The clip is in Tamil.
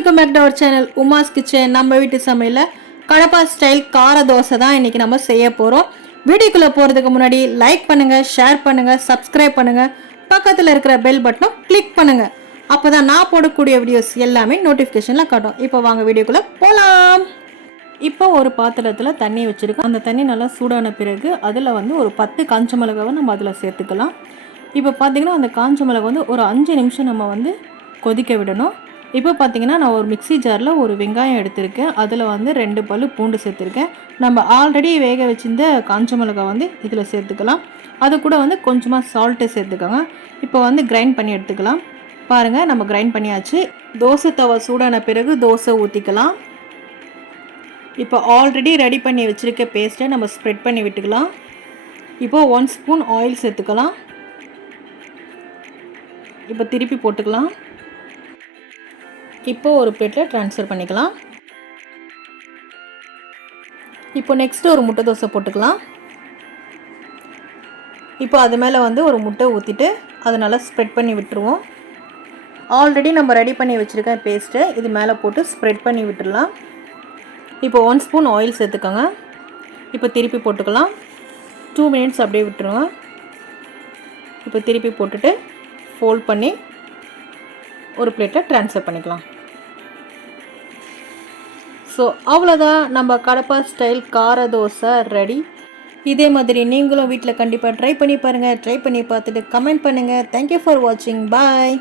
Welcome back to our channel Uma's kitchen. நம்ம வீட்டு சமையல கடப்பா ஸ்டைல் கார தோசை தான் இன்னைக்கு நம்ம செய்ய போகிறோம். வீடியோக்குள்ளே போகிறதுக்கு முன்னாடி லைக் பண்ணுங்கள், ஷேர் பண்ணுங்கள், சப்ஸ்கிரைப் பண்ணுங்கள், பக்கத்தில் இருக்கிற பெல் பட்டனும் கிளிக் பண்ணுங்கள். அப்போ தான் நான் போடக்கூடிய வீடியோஸ் எல்லாமே நோட்டிஃபிகேஷனில் காட்டும். இப்போ வாங்க வீடியோக்குள்ளே போகலாம். இப்போ ஒரு பாத்திரத்தில் தண்ணி வச்சுருக்கோம். அந்த தண்ணி நல்லா சூடான பிறகு அதில் வந்து ஒரு 10 காஞ்ச மிளகாவை நம்ம அதில் சேர்த்துக்கலாம். இப்போ பார்த்திங்கன்னா அந்த காஞ்ச மிளகா வந்து ஒரு 5 நிமிஷம் நம்ம வந்து கொதிக்க விடணும். இப்போ பார்த்தீங்கன்னா நான் ஒரு மிக்சி ஜாரில் ஒரு வெங்காயம் எடுத்திருக்கேன். அதில் வந்து 2 பல் பூண்டு சேர்த்துருக்கேன். நம்ம ஆல்ரெடி வேக வச்சிருந்த காஞ்ச மிளகா வந்து இதில் சேர்த்துக்கலாம். அது கூட வந்து கொஞ்சமாக சால்ட்டு சேர்த்துக்கோங்க. இப்போ வந்து கிரைண்ட் பண்ணி எடுத்துக்கலாம். பாருங்கள், நம்ம கிரைண்ட் பண்ணியாச்சு. தோசை தவா சூடான பிறகு தோசை ஊற்றிக்கலாம். இப்போ ஆல்ரெடி ரெடி பண்ணி வச்சுருக்க பேஸ்ட்டை நம்ம ஸ்ப்ரெட் பண்ணி விட்டுக்கலாம். இப்போது 1 ஸ்பூன் ஆயில் சேர்த்துக்கலாம். இப்போ திருப்பி போட்டுக்கலாம். இப்போ ஒரு பிளேட்டில் ட்ரான்ஸ்ஃபர் பண்ணிக்கலாம். இப்போ நெக்ஸ்ட்டு ஒரு முட்டை தோசை போட்டுக்கலாம். இப்போ அது மேலே வந்து ஒரு முட்டை ஊற்றிட்டு அதை நல்லா ஸ்ப்ரெட் பண்ணி விட்டுருவோம். ஆல்ரெடி நம்ம ரெடி பண்ணி வச்சுருக்க பேஸ்ட்டை இது மேலே போட்டு ஸ்ப்ரெட் பண்ணி விட்டுடலாம். இப்போ 1 ஸ்பூன் ஆயில் சேர்த்துக்கோங்க. இப்போ திருப்பி போட்டுக்கலாம். 2 மினிட்ஸ் அப்படியே விட்டுருங்க. இப்போ திருப்பி போட்டுட்டு ஃபோல்ட் பண்ணி ஒரு பிளேட்டில் ட்ரான்ஸ்ஃபர் பண்ணிக்கலாம். ஸோ அவ்வளோதான், நம்ம கடப்பா ஸ்டைல் கார தோசை ரெடி. இதே மாதிரி நீங்களும் வீட்டில் கண்டிப்பாக ட்ரை பண்ணி பாருங்கள். ட்ரை பண்ணி பார்த்துட்டு கமெண்ட் பண்ணுங்கள். தேங்க்யூ ஃபார் வாட்சிங். பாய்.